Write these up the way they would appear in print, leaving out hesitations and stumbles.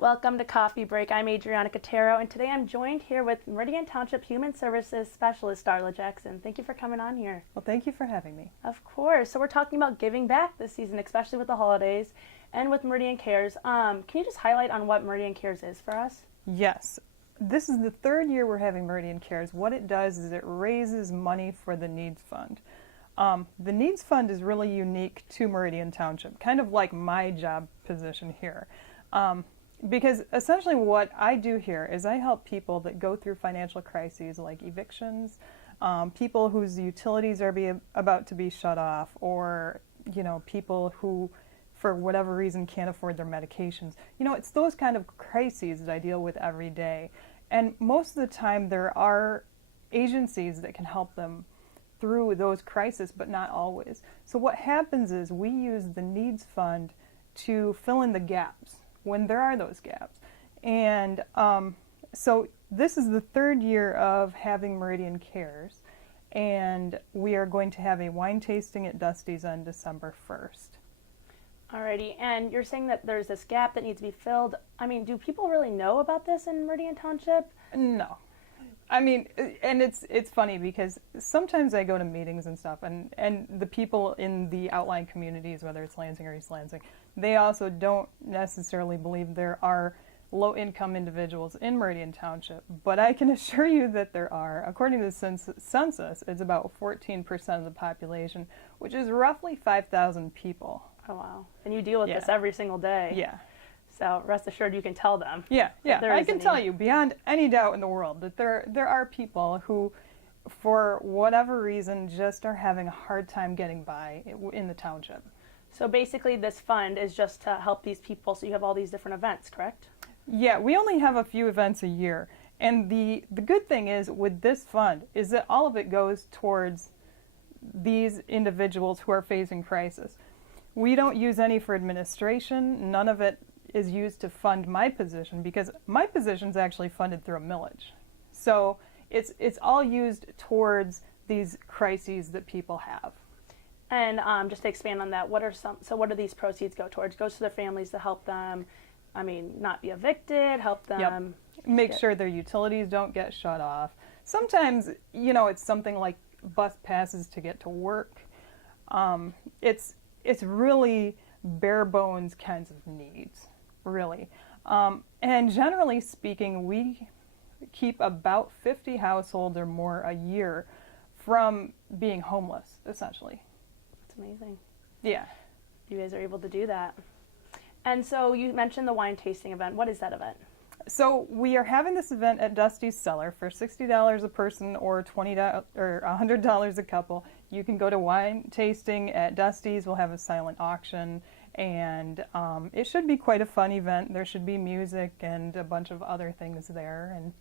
Welcome to Coffee Break. I'm Adriana Cotero, and today I'm joined here with Meridian Township Human Services Specialist Darla Jackson. Thank you for coming on here. Well, thank you for having me. Of course. So we're talking about giving back this season, especially with the holidays and with Meridian Cares. Can you just highlight on what Meridian Cares is for us? Yes. This is the third year we're having Meridian Cares. What it does is it raises money for the Needs Fund. The Needs Fund is really unique to Meridian Township, kind of like my job position here. Because essentially what I do here is I help people that go through financial crises like evictions, people whose utilities are about to be shut off, or people who for whatever reason can't afford their medications. It's those kind of crises that I deal with every day. And most of the time there are agencies that can help them through those crises, but not always. So what happens is we use the Needs Fund to fill in the gaps when there are those gaps. And so this is the third year of having Meridian Cares, and we are going to have a wine tasting at Dusty's on December 1st. Alrighty, and you're saying that there's this gap that needs to be filled. I mean, do people really know about this in Meridian Township? No. I mean, and it's funny because sometimes I go to meetings and stuff, and the people in the outlying communities, whether it's Lansing or East Lansing, they also don't necessarily believe there are low-income individuals in Meridian Township. But I can assure you that there are. According to the census, it's about 14% of the population, which is roughly 5,000 people. Oh, wow. And you deal with this every single day. Yeah. So rest assured you can tell them. Yeah. I can tell you beyond any doubt in the world that there are people who, for whatever reason, just are having a hard time getting by in the township. So basically this fund is just to help these people, so you have all these different events, correct? Yeah, we only have a few events a year. And the good thing is with this fund is that all of it goes towards these individuals who are facing crisis. We don't use any for administration. None of it is used to fund my position because my position is actually funded through a millage. So it's all used towards these crises that people have. And just to expand on that, what do these proceeds go towards? Goes to their families to help them, not be evicted, help them. Yep. Make sure their utilities don't get shut off. Sometimes, it's something like bus passes to get to work. It's really bare bones kinds of needs, really. And generally speaking, we keep about 50 households or more a year from being homeless, essentially. That's amazing. Yeah. You guys are able to do that. And so you mentioned the wine tasting event. What is that event? So we are having this event at Dusty's Cellar for $60 a person or $20 or $100 a couple. You can go to wine tasting at Dusty's. We'll have a silent auction, and it should be quite a fun event. There should be music and a bunch of other things there, and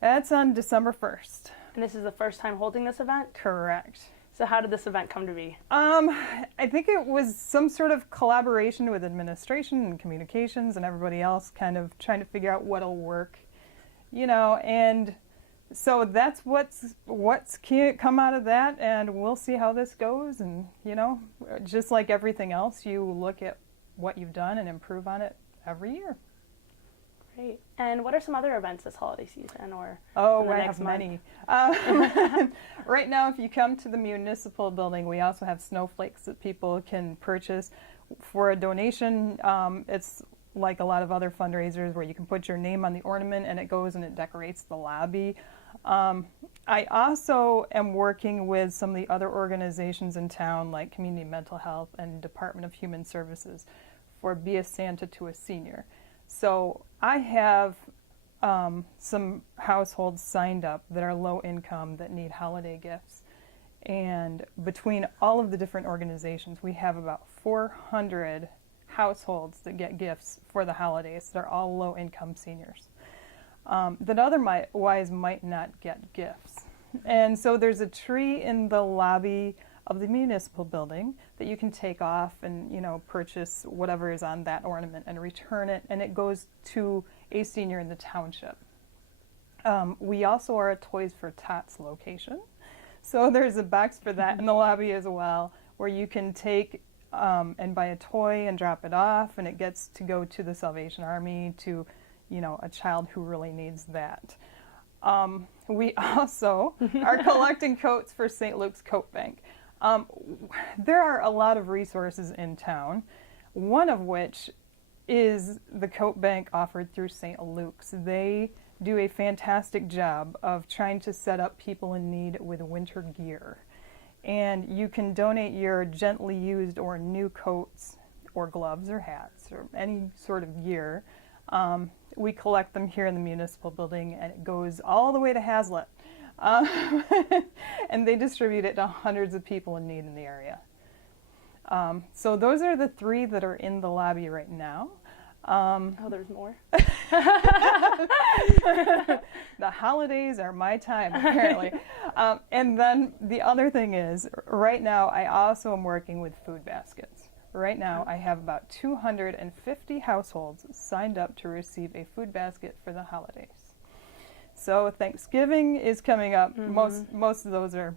that's on December 1st. And this is the first time holding this event? Correct. So how did this event come to be? I think it was some sort of collaboration with administration and communications and everybody else kind of trying to figure out what'll work, and so that's what's come out of that, and we'll see how this goes. And, just like everything else, you look at what you've done and improve on it every year. Great. And what are some other events this holiday season or I next have month? many. Right now, if you come to the municipal building, we also have snowflakes that people can purchase for a donation. It's like a lot of other fundraisers where you can put your name on the ornament and it goes and it decorates the lobby. I also am working with some of the other organizations in town like Community Mental Health and Department of Human Services for Be a Santa to a Senior. So I have some households signed up that are low income that need holiday gifts. And between all of the different organizations, we have about 400 households that get gifts for the holidays. They're all low income seniors that otherwise might not get gifts. And so there's a tree in the lobby of the municipal building that you can take off and purchase whatever is on that ornament and return it, and it goes to a senior in the township. We also are a Toys for Tots location, so there's a box for that in the lobby as well, where you can take and buy a toy and drop it off, and it gets to go to the Salvation Army, to, a child who really needs that. We also are collecting coats for St. Luke's Coat Bank. There are a lot of resources in town, one of which is the coat bank offered through St. Luke's. They do a fantastic job of trying to set up people in need with winter gear. And you can donate your gently used or new coats or gloves or hats or any sort of gear. We collect them here in the municipal building, and it goes all the way to Hazlitt. And they distribute it to hundreds of people in need in the area. So those are the 3 that are in the lobby right now. Oh, there's more? The holidays are my time, apparently. And then the other thing is, right now I also am working with food baskets. Right now I have about 250 households signed up to receive a food basket for the holidays. So Thanksgiving is coming up. Most of those are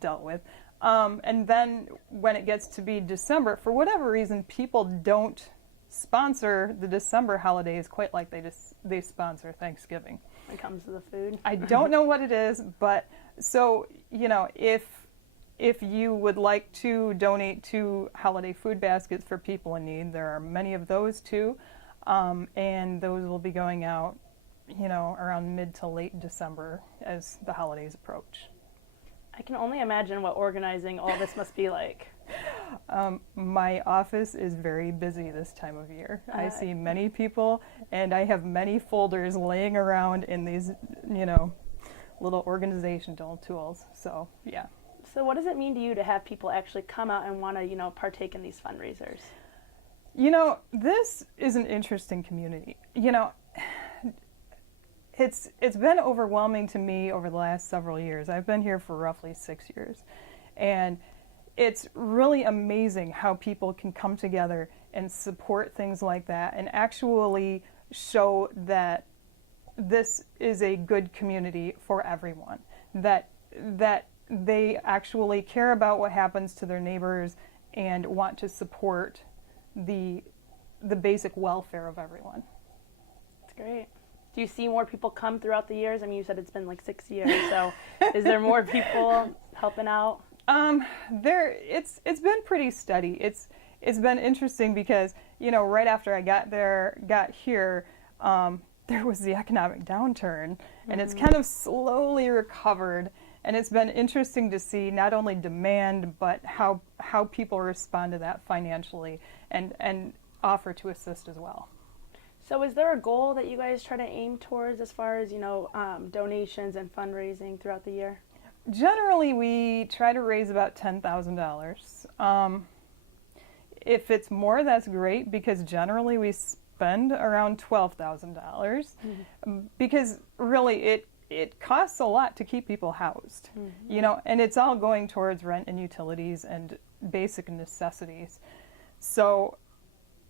dealt with. And then when it gets to be December, for whatever reason, people don't sponsor the December holidays quite like they sponsor Thanksgiving. When it comes to the food. I don't know what it is, but so, if you would like to donate to holiday food baskets for people in need, there are many of those too. And those will be going out, around mid to late December as the holidays approach. I can only imagine what organizing all this must be like. My office is very busy this time of year. I see many people, and I have many folders laying around in these, little organizational tools. So, yeah. So what does it mean to you to have people actually come out and want to, partake in these fundraisers? This is an interesting community. It's been overwhelming to me over the last several years. I've been here for roughly 6 years. And it's really amazing how people can come together and support things like that and actually show that this is a good community for everyone, that they actually care about what happens to their neighbors and want to support the basic welfare of everyone. That's great. Do you see more people come throughout the years? I mean, you said it's been like 6 years, so is there more people helping out? It's been pretty steady. It's been interesting because, right after I got here, there was the economic downturn, and it's kind of slowly recovered. And it's been interesting to see not only demand, but how people respond to that financially and offer to assist as well. So is there a goal that you guys try to aim towards as far as, donations and fundraising throughout the year? Generally, we try to raise about $10,000. If it's more, that's great, because generally we spend around $12,000 because really it costs a lot to keep people housed, and it's all going towards rent and utilities and basic necessities. So,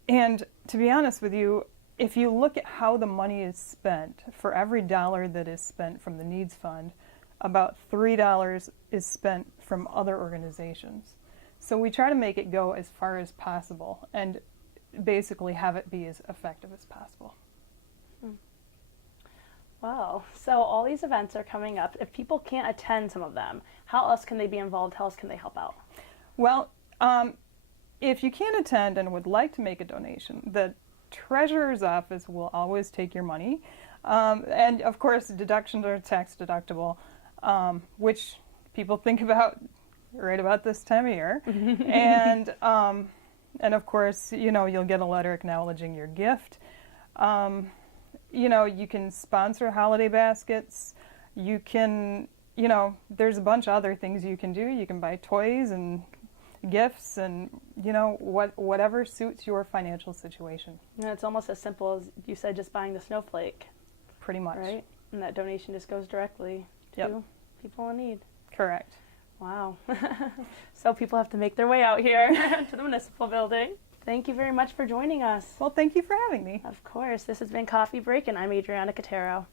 and to be honest with you, if you look at how the money is spent, for every dollar that is spent from the Needs Fund, about $3 is spent from other organizations. So we try to make it go as far as possible and basically have it be as effective as possible. Wow. So all these events are coming up. If people can't attend some of them, how else can they be involved? How else can they help out? Well, if you can't attend and would like to make a donation, the Treasurer's Office will always take your money. And of course, deductions are tax deductible, which people think about right about this time of year. And of course, you'll get a letter acknowledging your gift. You can sponsor holiday baskets. You can, there's a bunch of other things you can do. You can buy toys and gifts and, whatever suits your financial situation. And it's almost as simple as you said, just buying the snowflake. Pretty much. Right? And that donation just goes directly to people in need. Correct. Wow. So people have to make their way out here to the municipal building. Thank you very much for joining us. Well, thank you for having me. Of course. This has been Coffee Break, and I'm Adriana Cotero.